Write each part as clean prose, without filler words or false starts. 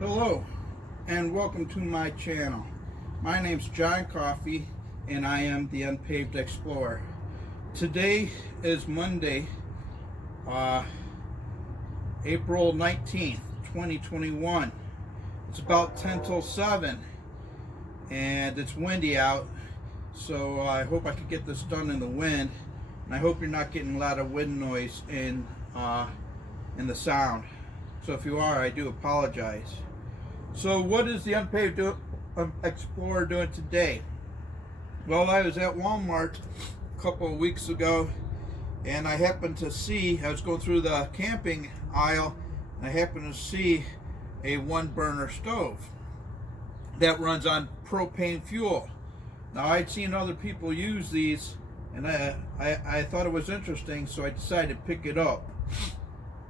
Hello and welcome to my channel. My name's John Coffey and I am the Unpaved Explorer. Today is Monday, April 19th, 2021. It's about 10 till 7 and it's windy out, so I hope I could get this done in the wind, and I hope you're not getting a lot of wind noise in the sound. So if you are, I do apologize. So what is the Unpaved Explorer doing today? Well, I was at Walmart a couple of weeks ago and I happened to see, I was going through the camping aisle, and I happened to see a one burner stove that runs on propane fuel. Now, I'd seen other people use these and I thought it was interesting, so I decided to pick it up.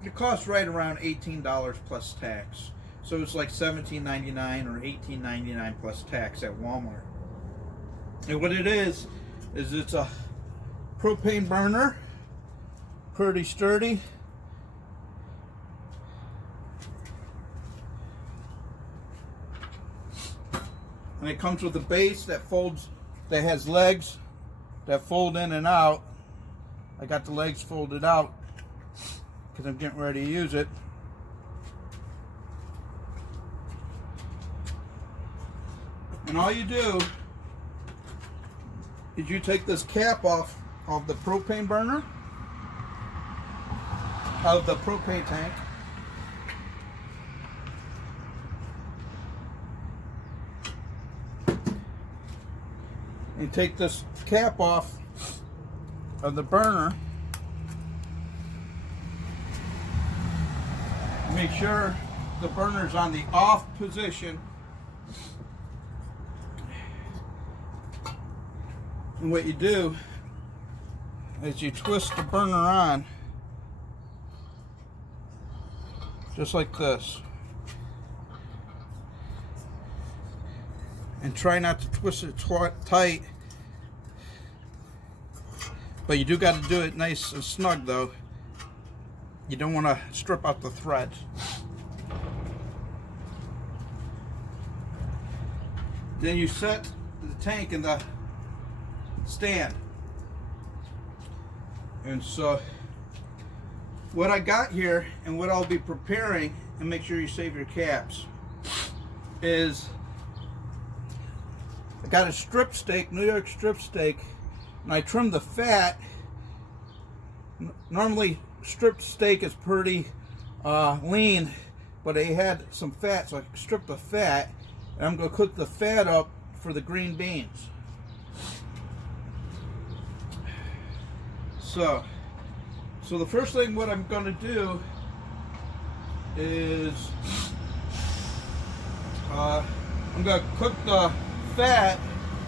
It costs right around $18 plus tax. So it's like $17.99 or $18.99 plus tax at Walmart. And what it is it's a propane burner, pretty sturdy. And it comes with a base that folds, that has legs that fold in and out. I got the legs folded out because I'm getting ready to use it. And all you do is you take this cap off of the propane burner, out of the propane tank, and you take this cap off of the burner. Make sure the burner's on the off position. And what you do is you twist the burner on just like this, and try not to twist it tight, but you do got to do it nice and snug though. You don't want to strip out the threads. Then you set the tank in the stand. And so what I got here and what I'll be preparing, and make sure you save your caps, is I got a strip steak, New York strip steak, and I trimmed the fat. Normally stripped steak is pretty lean, but I had some fat, so I stripped the fat, and I'm going to cook the fat up for the green beans. So the first thing what I'm going to do is I'm going to cook the fat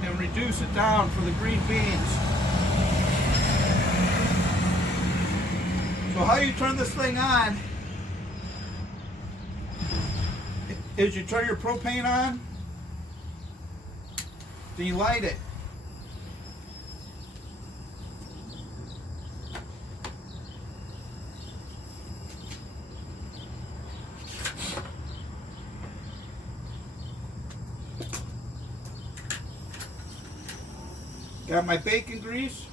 and reduce it down for the green beans. So how you turn this thing on is you turn your propane on, then you light it. Got my bacon grease.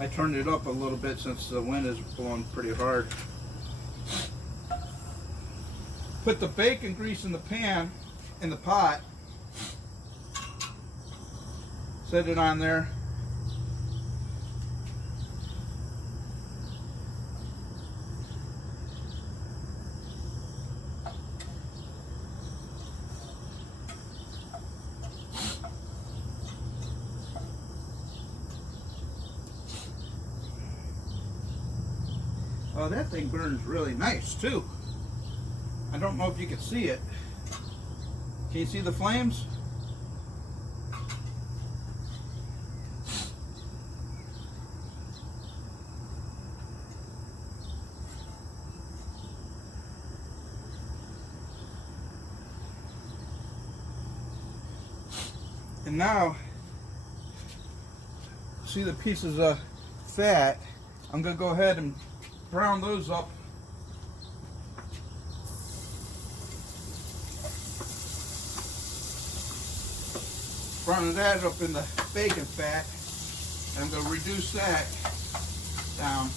I turned it up a little bit since the wind is blowing pretty hard. Put the bacon grease in the pan, in the pot. Set it on there. Oh, that thing burns really nice too. I don't know if you can see it. Can you see the flames? And now, see the pieces of fat. I'm going to go ahead and brown those up. Brown that up in the bacon fat. I'm going to reduce that down.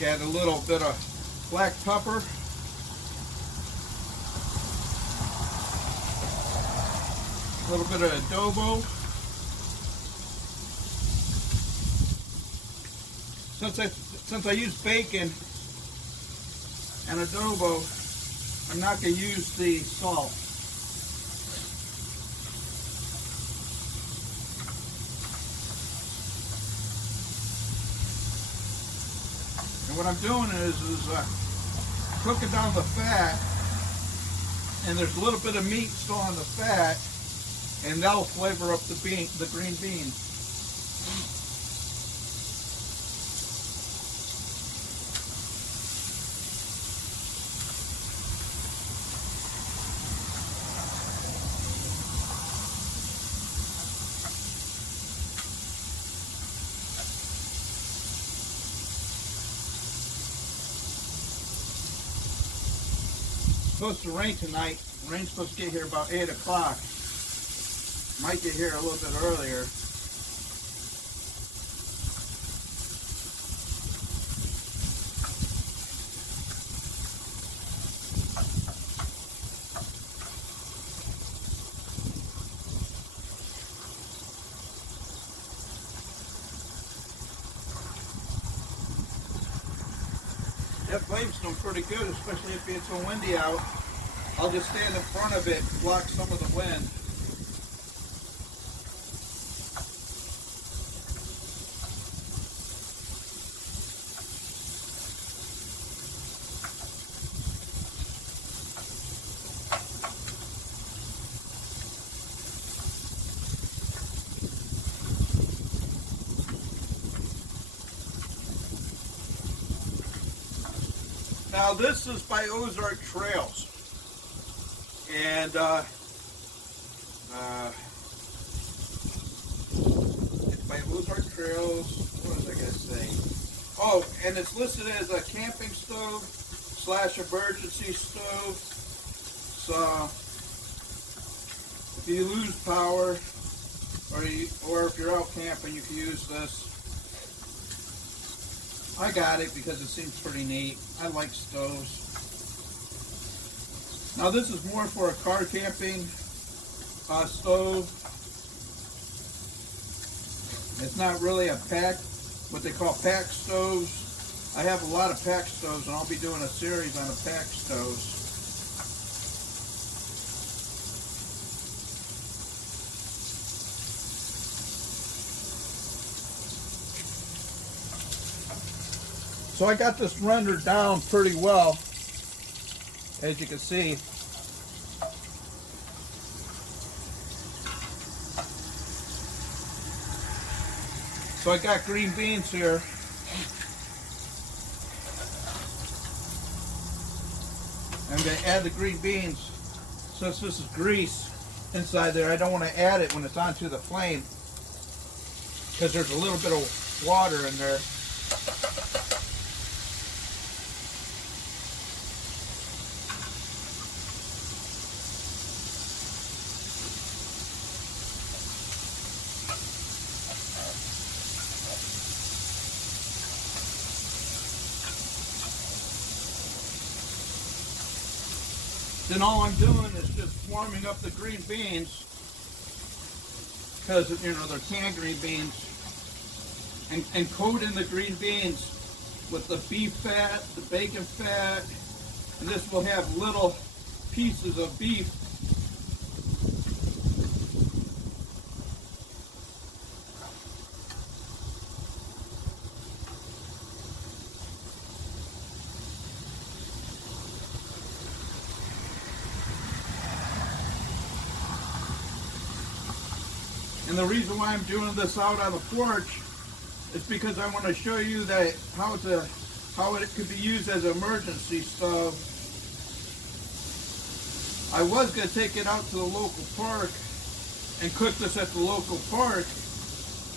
Add a little bit of black pepper. A little bit of adobo. Since I use bacon and adobo, I'm not going to use the salt. And what I'm doing is cooking down the fat, and there's a little bit of meat still on the fat, and that'll flavor up the green beans. Supposed to rain tonight. Rain's supposed to get here about 8 o'clock. Might get here a little bit earlier. That flame's doing pretty good, especially if it's so windy out. I'll just stand in front of it and block some of the wind. Now this is by Ozark Trails, and it's by Ozark Trails. What was I gonna say? Oh, and it's listed as a camping stove / emergency stove. So if you lose power, or if you're out camping, you can use this. I got it because it seems pretty neat. I like stoves. Now this is more for a car camping stove. It's not really a pack, what they call pack stoves. I have a lot of pack stoves, and I'll be doing a series on the pack stoves. So I got this rendered down pretty well, as you can see. So I got green beans here. I'm going to add the green beans. Since this is grease inside there, I don't want to add it when it's onto the flame, because there's a little bit of water in there. Then all I'm doing is just warming up the green beans, because you know they're canned green beans, and coating the green beans with the beef fat, the bacon fat, and this will have little pieces of beef. And the reason why I'm doing this out on the porch is because I want to show you that how it could be used as an emergency stove. I was going to take it out to the local park and cook this at the local park,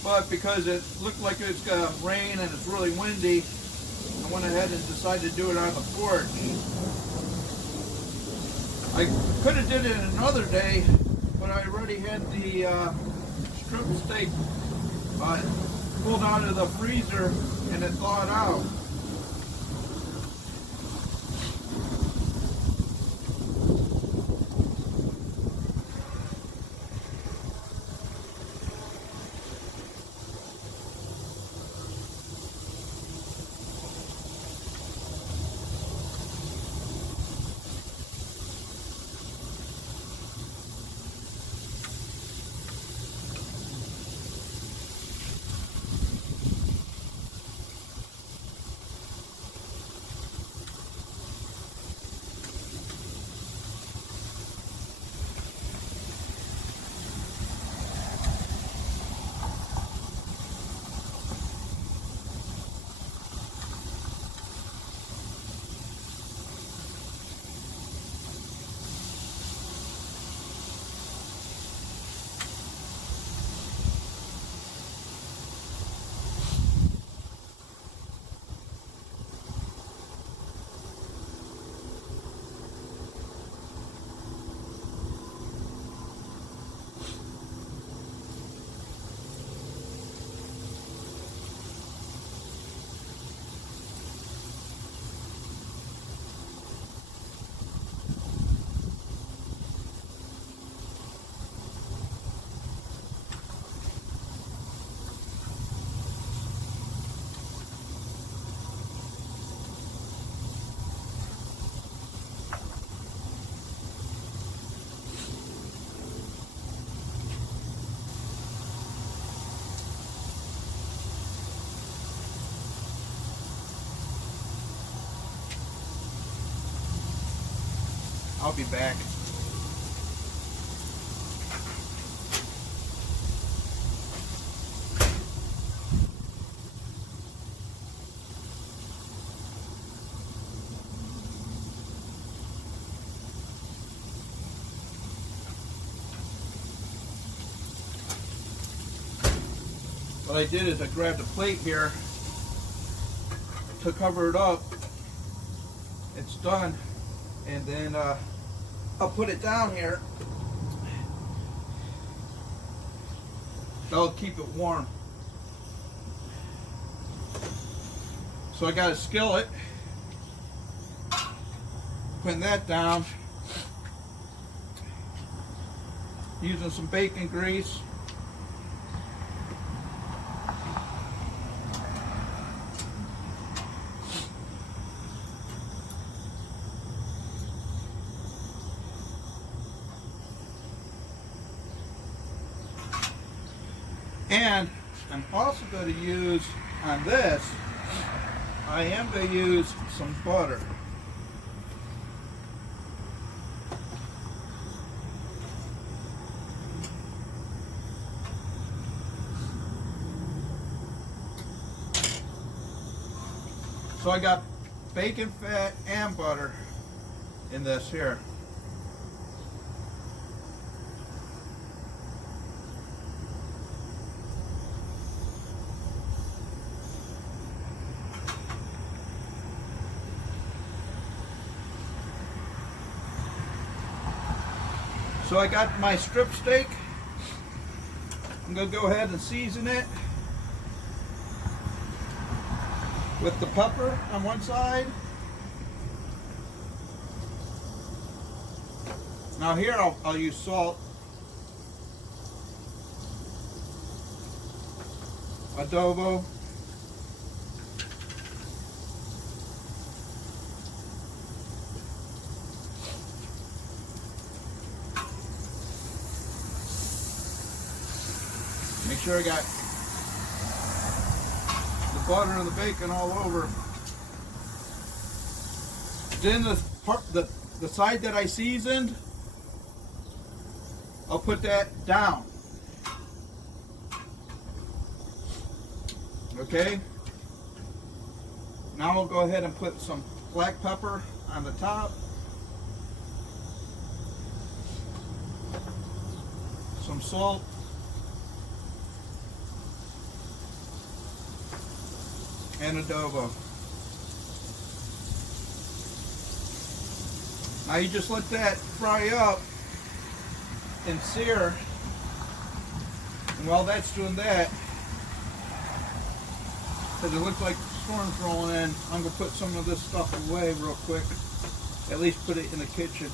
but because it looked like it's going to rain and it's really windy, I went ahead and decided to do it on the porch. I could have did it another day, but I already had the strip steak pulled out of the freezer and it thawed out. I'll be back. What I did is I grabbed a plate here to cover it up. It's done, and then I'll put it down here. That'll keep it warm. So I got a skillet. Putting that down. Using some bacon grease. And I'm also going to use, on this, I am going to use some butter. So I got bacon fat and butter in this here. So I got my strip steak. I'm going to go ahead and season it with the pepper on one side. Now here I'll use salt, adobo, make sure I got the butter and the bacon all over. Then the side that I seasoned, I'll put that down. Okay. Now I'll go ahead and put some black pepper on the top. some salt. And adobo. Now you just let that fry up and sear. And while that's doing that, because it looks like the storm's rolling in, I'm going to put some of this stuff away real quick. At least put it in the kitchen.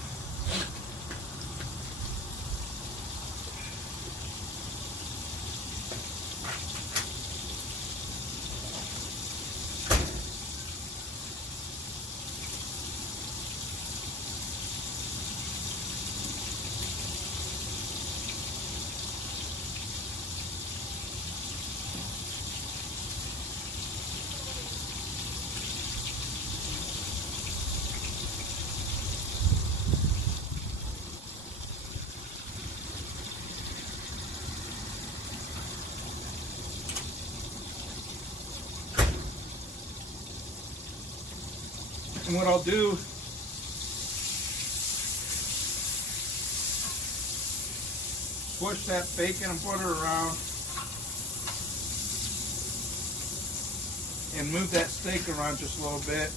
And what I'll do, push that bacon and butter around and move that steak around just a little bit.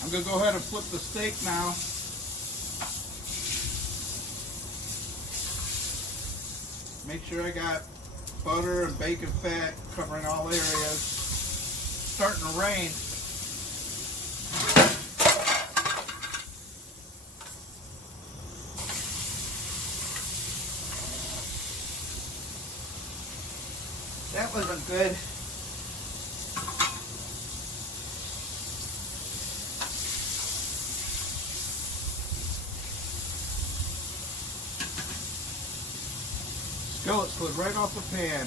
I'm going to go ahead and flip the steak now. Make sure I got butter and bacon fat covering all areas. Starting to rain. That wasn't good. Skillet slid right off the pan.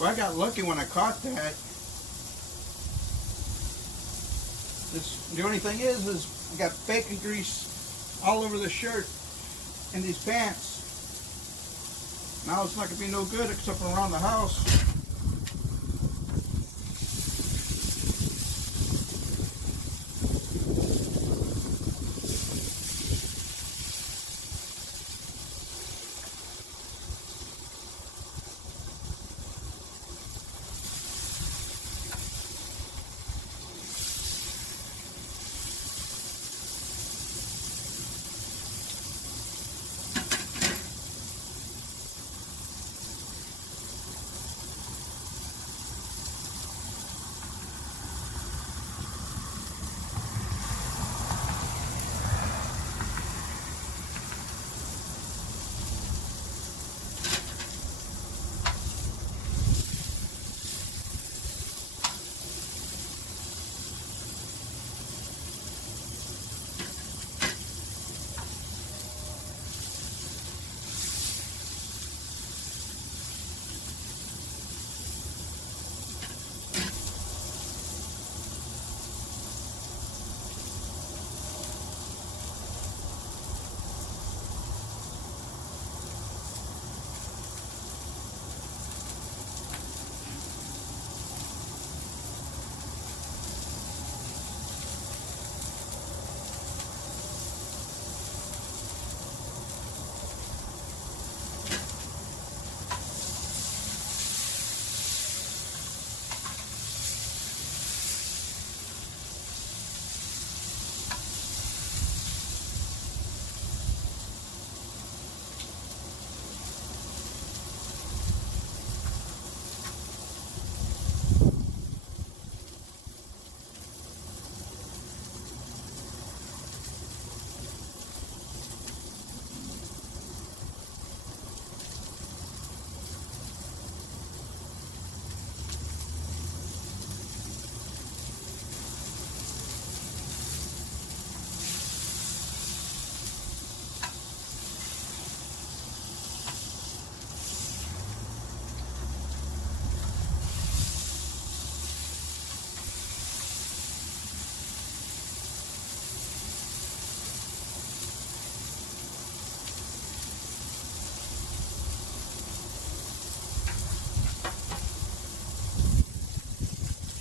Well, I got lucky when I caught that. The only thing is I got bacon grease all over the shirt and these pants. Now it's not going to be no good except around the house.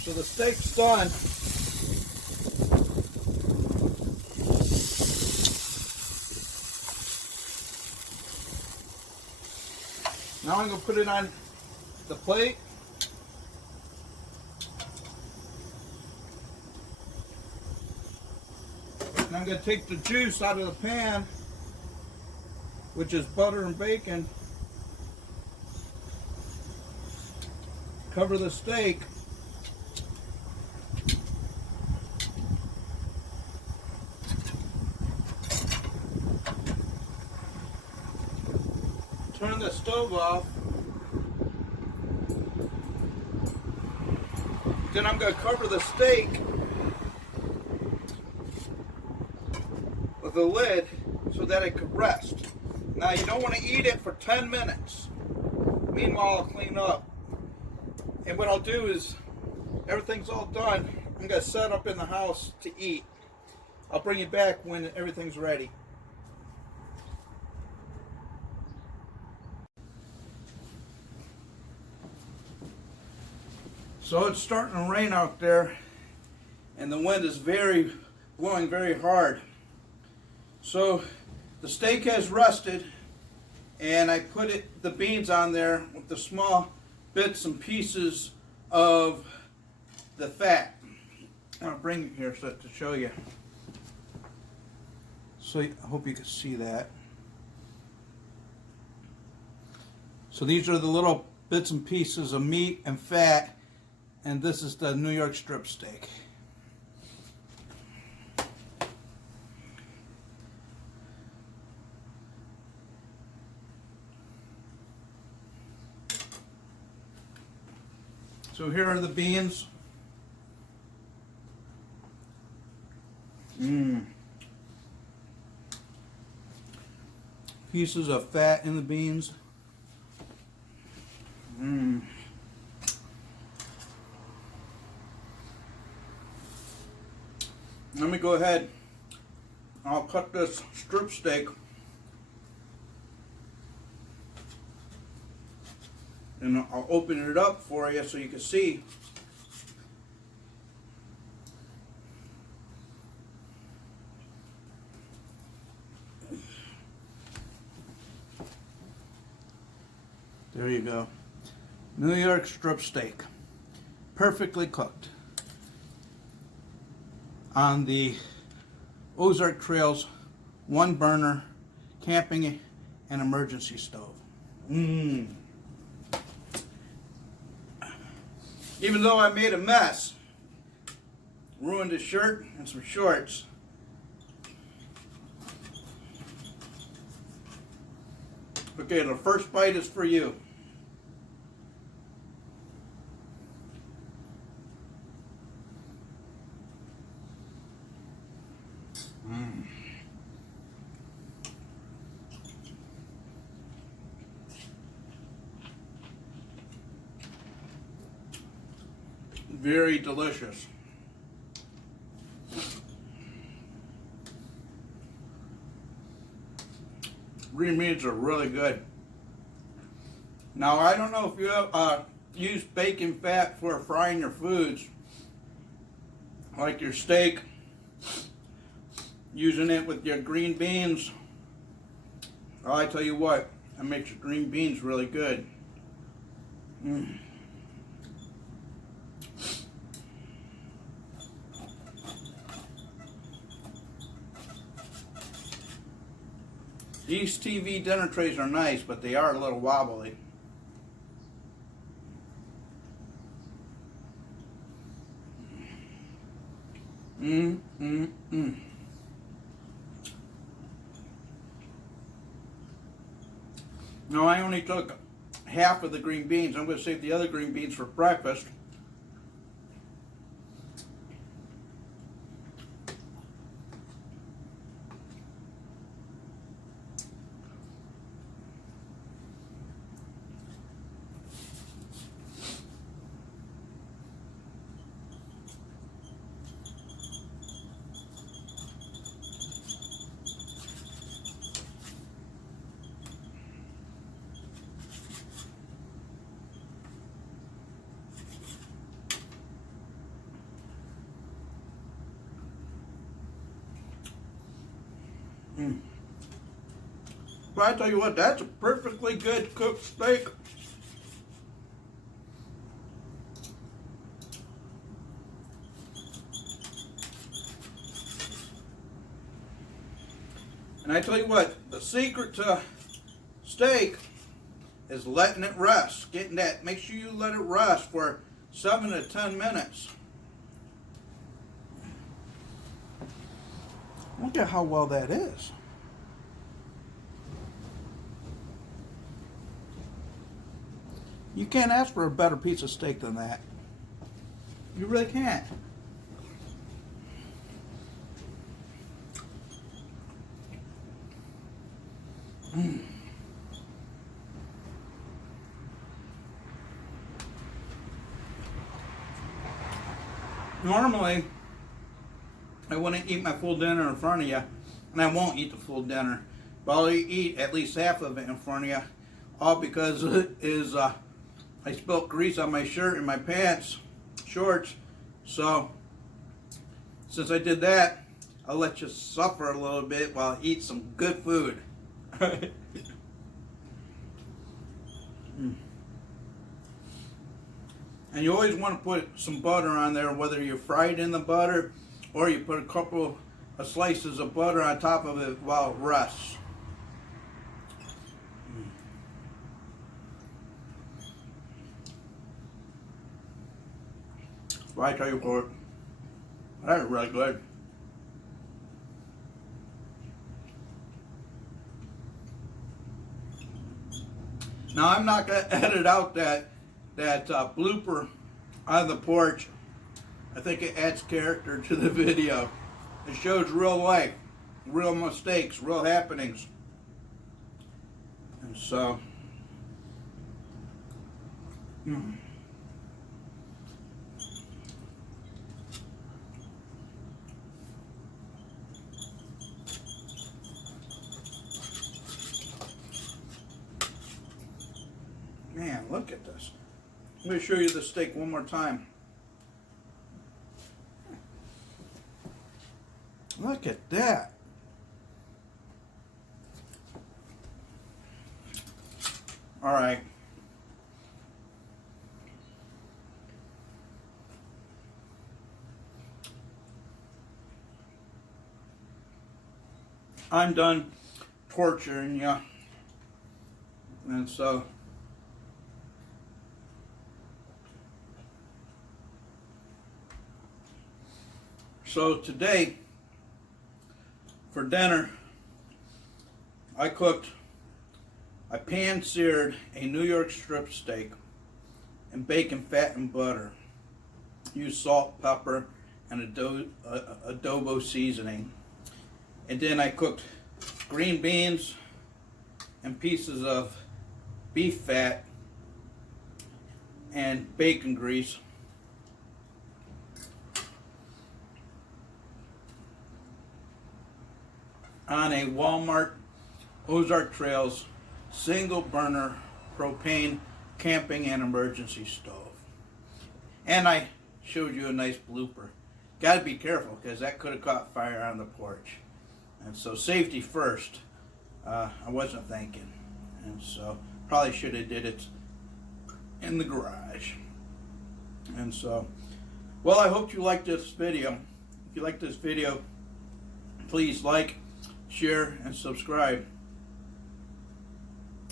So the steak's done. Now I'm going to put it on the plate. And I'm going to take the juice out of the pan, which is butter and bacon. Cover the steak. Turn the stove off. Then I'm going to cover the steak with a lid so that it could rest. Now you don't want to eat it for 10 minutes. Meanwhile, I'll clean up. And what I'll do is, everything's all done, I'm going to set up in the house to eat. I'll bring you back when everything's ready. So it's starting to rain out there, and the wind is blowing very hard. So the steak has rested, and I put the beans on there with the small bits and pieces of the fat. I'm gonna bring it here to show you. So I hope you can see that. So these are the little bits and pieces of meat and fat. And this is the New York strip steak. So here are the beans. Pieces of fat in the beans. me go ahead. I'll cut this strip steak. And I'll open it up for you so you can see. There you go. New York strip steak. Perfectly cooked. On the Ozark Trails 1 burner camping and emergency stove. Even though I made a mess, ruined a shirt and some shorts. Okay, the first bite is for you. Very delicious. Green beans are really good. Now, I don't know if you use bacon fat for frying your foods, like your steak, using it with your green beans. Well, I tell you what, that makes your green beans really good. These TV dinner trays are nice, but they are a little wobbly. Now, I only took half of the green beans. I'm going to save the other green beans for breakfast. But I tell you what, that's a perfectly good cooked steak. And I tell you what, the secret to steak is letting it rest. Getting that, make sure you let it rest for 7 to 10 minutes. Look at how well that is. You can't ask for a better piece of steak than that. You really can't. Normally, I wouldn't eat my full dinner in front of you, and I won't eat the full dinner, but I'll eat at least half of it in front of you, all because it is I spilled grease on my shirt and my pants, shorts. So, since I did that, I'll let you suffer a little bit while I eat some good food. And you always want to put some butter on there, whether you fry it in the butter or you put a couple of slices of butter on top of it while it rests. Well, I tell you what, that's really good. Now, I'm not going to edit out that blooper on the porch. I think it adds character to the video. It shows real life, real mistakes, real happenings. And so, look at this. Let me show you the steak one more time. Look at that. All right. I'm done torturing you. And so today for dinner I pan-seared a New York strip steak in bacon fat and butter. Used salt, pepper, and adobo seasoning. And then I cooked green beans and pieces of beef fat and bacon grease. On a Walmart Ozark Trails single burner propane camping and emergency stove. And I showed you a nice blooper. Got to be careful because that could have caught fire on the porch. And so safety first. I wasn't thinking. And so probably should have did it in the garage. And so, well, I hope you liked this video. If you like this video, please like, share, and subscribe.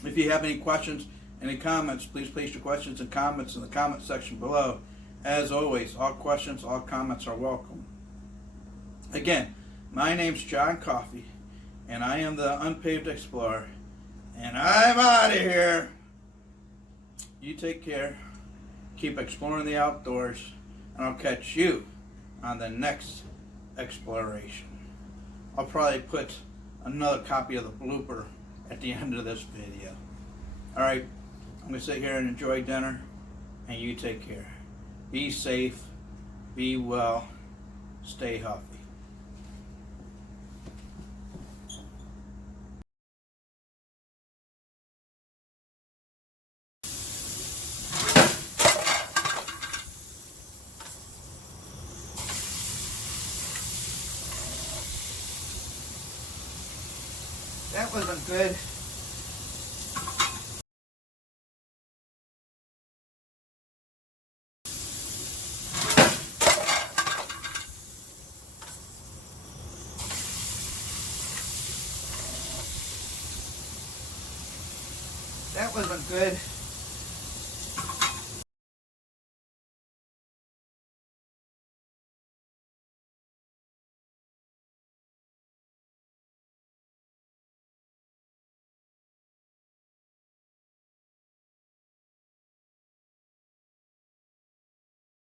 If you have any questions, any comments, please place your questions and comments in the comment section below. As always, all questions, all comments are welcome. Again, my name's John Coffey, and I am the Unpaved Explorer, and I'm out of here. You take care, keep exploring the outdoors, and I'll catch you on the next exploration. I'll probably put another copy of the blooper at the end of this video. Alright, I'm going to sit here and enjoy dinner, and you take care. Be safe, be well, stay healthy. That wasn't good. That wasn't good.